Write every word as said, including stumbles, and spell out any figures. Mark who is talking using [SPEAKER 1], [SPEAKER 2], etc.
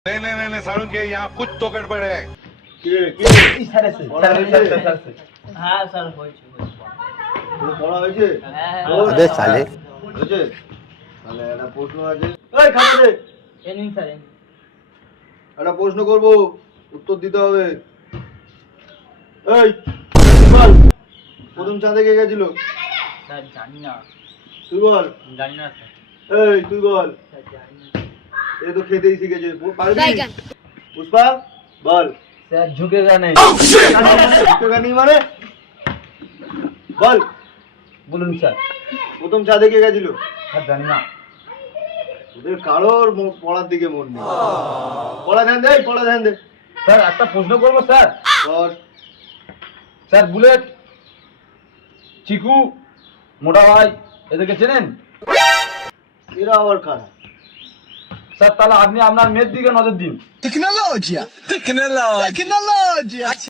[SPEAKER 1] नहीं नहीं नहीं नहीं सारुण के यहाँ कुछ तो गड़बड़ है।
[SPEAKER 2] কে কে
[SPEAKER 3] স্যার আছে
[SPEAKER 2] পড়া হয়েছে?
[SPEAKER 4] হ্যাঁ স্যার হয়েছে
[SPEAKER 2] তোর পড়া হয়েছে
[SPEAKER 4] হ্যাঁ
[SPEAKER 2] তোর?
[SPEAKER 3] अबे साले
[SPEAKER 2] হয়েছে তাহলে একটা প্রশ্ন আছে এই খাতা দে
[SPEAKER 4] এ নিন স্যার
[SPEAKER 2] একটা প্রশ্ন করব উত্তর দিতে হবে এই বল প্রথম চাঁদে কে গেছিল
[SPEAKER 4] স্যার জানি না
[SPEAKER 2] তুই বল
[SPEAKER 4] জানি না স্যার
[SPEAKER 2] এই তুই বল
[SPEAKER 4] স্যার জানি না
[SPEAKER 2] এ তো খেতেই শিখেছে পারবি পুষ্পা বল
[SPEAKER 4] স্যার ঝুঁকেগা নেই
[SPEAKER 2] ঝুঁকেগা নেই মানে বল
[SPEAKER 4] বলুন স্যার
[SPEAKER 2] প্রথম চাঁদে কে গেছিল
[SPEAKER 4] স্যার জানি না
[SPEAKER 2] ওদের কারোর মো- পড়ার দিকে মন নেই পড়া ধ্যান দে এই পড়া ধ্যান দে
[SPEAKER 3] স্যার একটা প্রশ্ন করব স্যার
[SPEAKER 2] বল
[SPEAKER 3] স্যার বুলেট চিকু মোটা ভাই এদেরকে চেনেন
[SPEAKER 2] এরা আবার কারা
[SPEAKER 3] স্যার তাহলে আপনি আপনার মেয়ের দিকে নজর দিন
[SPEAKER 5] Tecnologia! Tecnologia! Tecnologia!